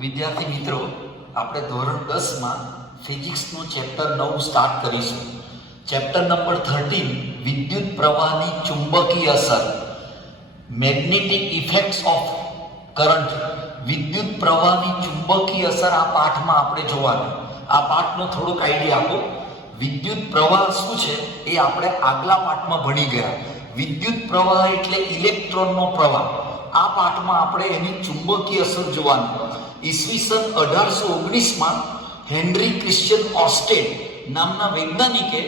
વિદ્યાર્થી મિત્રો, આપણે ધોરણ 10 માં ફિઝિક્સનું ચેપ્ટર 9 સ્ટાર્ટ કરીશું. ચેપ્ટર નંબર 13 વિદ્યુત પ્રવાહની ચુંબકીય અસર, મેગ્નેટિક ઇફેક્ટ્સ ઓફ કરંટ. વિદ્યુત પ્રવાહની ચુંબકીય અસર આ પાઠમાં આપણે જોવાનું. આ પાઠનો થોડોક આઈડિયા આપો. વિદ્યુત પ્રવાહ શું છે એ આપણે આગલા પાઠમાં ભણી ગયા. વિદ્યુત પ્રવાહ એટલે ઇલેક્ટ્રોનનો પ્રવાહ. આ પાઠમાં આપણે એની ચુંબકીય અસર જોવાની. ઈસવીસન 1819માં હેનરી ક્રિશ્ચિયન ઓર્સ્ટેડ નામના વૈજ્ઞાનિકે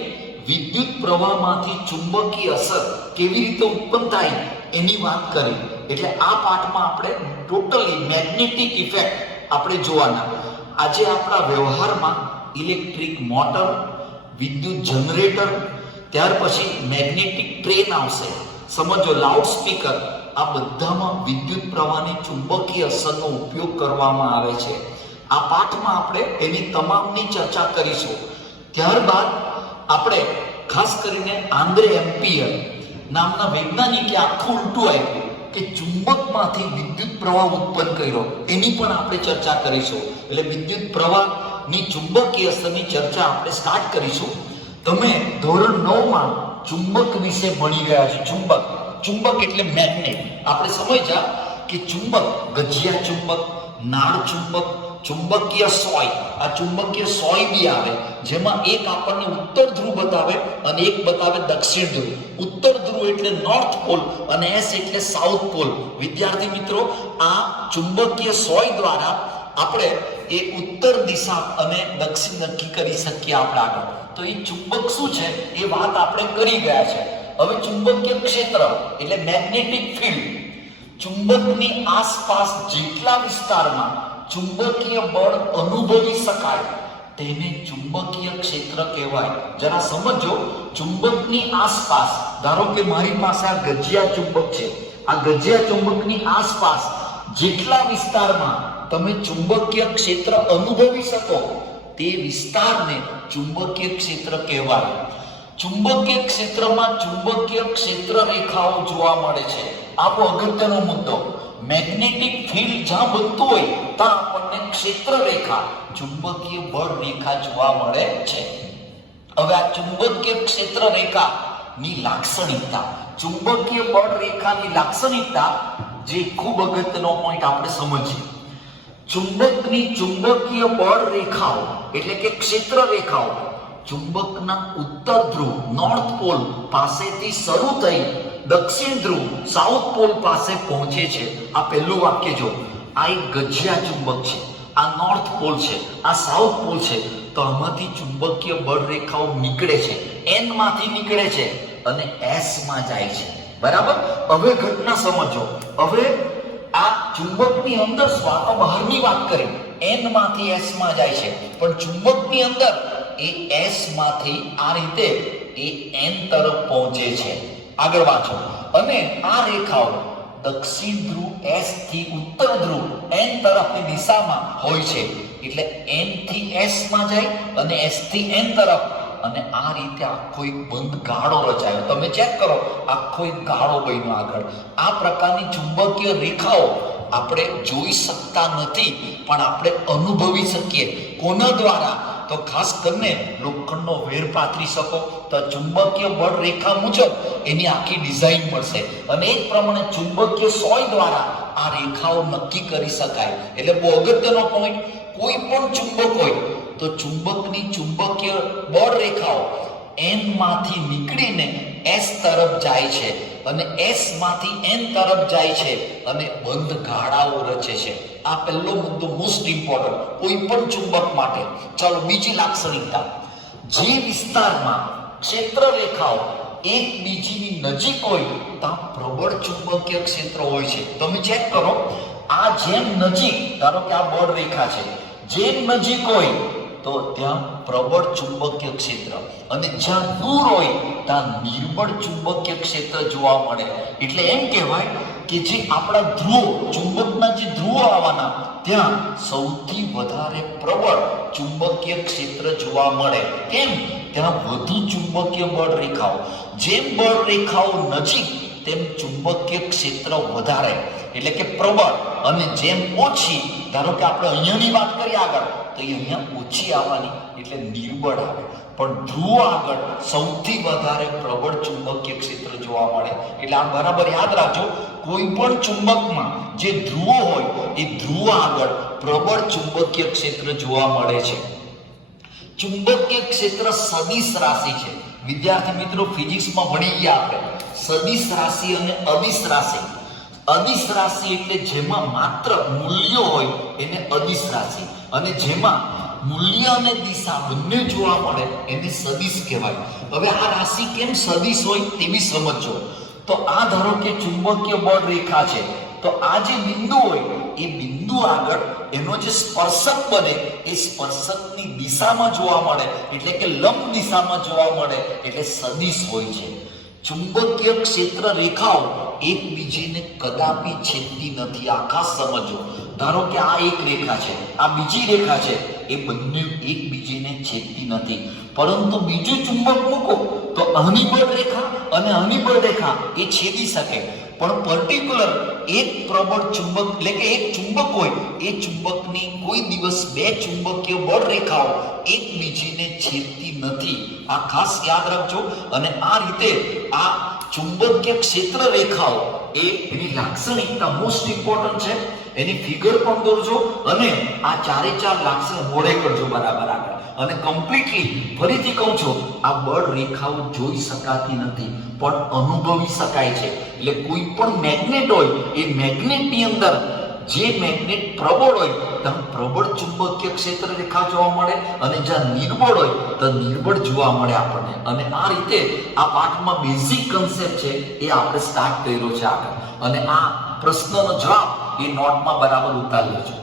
વિદ્યુત પ્રવાહમાંથી ચુંબકીય અસર કેવી રીતે ઉત્પન્ન થાય એની વાત કરી. એટલે આ પાઠમાં આપણે ટોટલી મેગ્નેટિક ઇફેક્ટ આપણે જોવાના. આજે આપણા વ્યવહારમાં ઇલેક્ટ્રિક મોટર, વિદ્યુત જનરેટર, ત્યાર પછી મેગ્નેટિક ટ્રેન આવશે. સમજો, લાઉડ સ્પીકર, આ બધામાં વિદ્યુત પ્રવાહની ચુંબકીય અસરનો ઉપયોગ કરવામાં આવે છે. આ પાઠમાં આપણે એની તમામની ચર્ચા કરીશું. ત્યારબાદ આપણે ખાસ કરીને આંદ્રે એમ્પિયર નામના વૈજ્ઞાનિકે આખું ઉલટું આપ્યું કે ચુંબકમાંથી વિદ્યુત પ્રવાહ ઉત્પન્ન કર્યો, એની પણ આપણે ચર્ચા કરીશું. એટલે વિદ્યુત પ્રવાહની ચુંબકીય અસરની ચર્ચા આપણે સ્ટાર્ટ કરીશું. તમે ધોરણ 9માં ચુંબક વિશે ભણી ગયા છો. ચુંબક એટલે મેગ્નેટ. આપણે સમજ્યા કે ચુંબક, ગજિયા ચુંબક, નાળ ચુંબક, ચુંબકીય સોય. આ ચુંબકીય સોય બી આવે, જેમાં એક આપણને ઉત્તર ધ્રુવ બતાવે અને એક બતાવે દક્ષિણ ધ્રુવ. ઉત્તર ધ્રુવ એટલે નોર્થ પોલ અને એસ એટલે સાઉથ પોલ. વિદ્યાર્થી મિત્રો, આ ચુંબકીય સોય દ્વારા આપણે એ ઉત્તર દિશા અને દક્ષિણ નક્કી કરી શકીએ આપણે આગળ. તો એ ચુંબક શું છે એ વાત આપણે કરી ગયા છે. હવે ચુંબકીય ક્ષેત્ર એટલે મેગ્નેટિક ફિલ્ડ. ચુંબકની આસપાસ જેટલા વિસ્તારમાં ચુંબકીય બળ અનુભવી શકાય તેને ચુંબકીય ક્ષેત્ર કહેવાય. જરા સમજો, ચુંબકની આસપાસ, ધારો કે મારી પાસે આ ગજિયા ચુંબક છે. આ ગજિયા ચુંબકની આસપાસ જેટલા વિસ્તારમાં તમે ચુંબકીય ક્ષેત્ર અનુભવી શકો તે વિસ્તારને ચુંબકીય ક્ષેત્ર કહેવાય. ચુંબકીય ક્ષેત્રમાં ચુંબકીય ક્ષેત્ર રેખાઓ જોવા મળે છે. આ બહુ અગત્યનો મુદ્દો. મેગ્નેટિક ફિલ્ડ જ્યાં બનતું હોય ત્યાં આપણને ક્ષેત્ર રેખા, ચુંબકીય બળ રેખા જોવા મળે છે. હવે આ ચુંબકીય ક્ષેત્ર રેખાની લાક્ષણિકતા, ચુંબકીય બળ રેખાની લાક્ષણિકતા જે ખૂબ અગત્યનો પોઈન્ટ આપણે સમજીએ. ચુંબકની ચુંબકીય બળ રેખાઓ એટલે કે ક્ષેત્ર રેખાઓ ચુંબકના ઉત્તર ધ્રુવ નોર્થ પોલ પાસેથી શરૂ થઈ દક્ષિણ ધ્રુવ સાઉથ પોલ પાસે પહોંચે છે. આ પહેલું વાક્ય જો. આ એક ગજિયા ચુંબક છે, આ નોર્થ પોલ છે, આ સાઉથ પોલ છે. તો આમાંથી ચુંબકીય બળ રેખાઓ નીકળે છે, એન માંથી નીકળે છે અને એસ માં જાય છે. બરાબર. હવે ઘટના સમજો. હવે આ ચુંબકની અંદર સ્વાતો બહારની વાત કરી, એન માંથી એસ માં જાય છે, પણ ચુંબકની અંદર એ એસ માંથી આ રીતે એ એન તરફ પહોંચે છે. આગળ વાંચો. અને આ રેખાઓ દક્ષિણ ધ્રુવ એસ થી ઉત્તર ધ્રુવ એન તરફની દિશામાં હોય છે. એટલે એન થી એસ માં જાય અને એસ થી એન તરફ, અને આ રીતે આખો એક બંધ ગાળો રચાયો. તમે ચેક કરો, આખો એક ગાળો બન્યો આગળ. આ પ્રકારની ચુંબકીય રેખાઓ આપણે જોઈ શકતા નથી, પણ આપણે અનુભવી શકીએ. કોના દ્વારા? તો ખાસ કરીને લોખંડનો વેર પાથરી શકો તો ચુંબકીય બળ રેખા મુજબ એની આખી ડિઝાઇન મળશે, અને એ પ્રમાણે ચુંબકીય સોય દ્વારા આ રેખાઓ નક્કી કરી શકાય. એટલે બહુ અગત્યનો પોઈન્ટ. કોઈ પણ ચુંબક હોય તો ચુંબકની ચુંબકીય બળ રેખાઓ એન માંથી નીકળીને એસ તરફ જાય છે અને એસ માંથી એન તરફ જાય છે અને બંધ ગાળાઓ રચે છે. આ પહેલો મુદ્દો મોસ્ટ ઇમ્પોર્ટન્ટ કોઈ પણ ચુંબક માટે. ચાલો બીજી લાક્ષણિકતા. જે વિસ્તારમાં ક્ષેત્ર રેખાઓ એકબીજીની નજીક હોય ત્યાં પ્રબળ ચુંબકીય ક્ષેત્ર હોય છે. તમે ચેક કરો, આ જેમ નજીક, ધારો કે આ બળ રેખા છે, જેમ નજીક હોય તો ત્યાં પ્રબળ ચુંબકીય ક્ષેત્ર, અને જ્યાં દૂર હોય ત્યાં નિર્બળ ચુંબકીય ક્ષેત્ર જોવા મળે. એટલે એમ કહેવાય કે જે આપણા ધ્રુવો, ચુંબકના જે ધ્રુવો આવવાના, ત્યાં સૌથી વધારે પ્રબળ ચુંબકીય ક્ષેત્ર જોવા મળે. કેમ? ત્યાં વધુ ચુંબકીય બળ રેખાઓ. જેમ બળ રેખાઓ નજીક તેમ ચુંબકીય ક્ષેત્ર વધારે. એટલે કે પ્રબળ, અને જેમ ઓછી, ધારો કે આપણે અહીંયાની વાત કરીએ આગળ, તો એ અહીંયા ઓછી આવવાની એટલે નિર્બળ આવે. પણ ધ્રુવ આગળ સૌથી વધારે પ્રબળ ચુંબકીય ક્ષેત્ર જોવા મળે. એટલે આ બરાબર યાદ રાખજો, કોઈ પણ ચુંબકમાં જે ધ્રુવો હોય એ ધ્રુવ આગળ પ્રબળ ચુંબકીય ક્ષેત્ર જોવા મળે છે. ચુંબકીય ક્ષેત્ર સદિશ રાશિ છે. વિદ્યાર્થી મિત્રો, ફિઝિક્સમાં ભણી ગયા આપણે સદિશ રાશિ અને અદિશ રાશિ. અદિશ રાશિ એટલે જેમાં માત્ર મૂલ્યો હોય એને અદિશ રાશિ, અને જેમાં મૂલ્ય અને દિશા બંને જોવા મળે એને સદિશ કહેવાય. હવે આ રાશિ કેમ સદિશ હોય તે બી સમજો. તો આ ધારો કે ચુંબકીય બળ રેખા છે, તો આ જે બિંદુ હોય એ બિંદુ આગળ એનો જે સ્પર્શક બને એ સ્પર્શકની દિશામાં જોવા મળે, એટલે કે લંબ દિશામાં જોવા મળે, એટલે સદિશ હોય છે. ચુંબકીય ક્ષેત્ર રેખાઓ એકબીજીને કદાપી છેદતી નથી. આ ખાસ સમજો. ધારો કે આ એક રેખા છે, આ બીજી રેખા છે, એ બંને એકબીજીને છેદતી નથી. પરંતુ બીજું ચુંબક મૂકો તો આની બળ રેખા અને આની બળ રેખા એ છેદી શકે. પણ પર્ટિક્યુલર એક પ્રબળ ચુંબક એટલે કે એક ચુંબક હોય, એ ચુંબકની કોઈ દિવસ બે ચુંબકીય બળ રેખાઓ એકબીજીને છેદતી નથી. આ ખાસ યાદ રાખજો. અને આ રીતે આ ચુંબકીય ક્ષેત્ર રેખાઓ એ એની લાક્ષણિકતા મોસ્ટ ઇમ્પોર્ટન્ટ છે. એની ફિગર પણ દોરજો અને આ ચારે ચાર લાક્ષણ મોડે કરજો બરાબર આગળ. અને કમ્પ્લીટલી ફરીથી કહું છું, આ બળ રેખાઓ જોઈ શકાતી નથી પણ અનુભવી શકાય છે. એટલે કોઈ પણ મેગ્નેટ હોય એ મેગ્નેટની અંદર જે મેગ્નેટ પ્રબળ હોય ત્યાં પ્રબળ ચુંબકીય ક્ષેત્ર રેખા જોવા મળે, અને જ્યાં નિર્બળ હોય તો નિર્બળ જોવા મળે આપણને. અને આ રીતે આ પાઠમાં બેઝિક કન્સેપ્ટ છે એ આપણે સ્ટાર્ટ કર્યો છે આગળ. અને આ પ્રશ્નનો જવાબ એ નોટમાં બરાબર ઉતારી લેજો.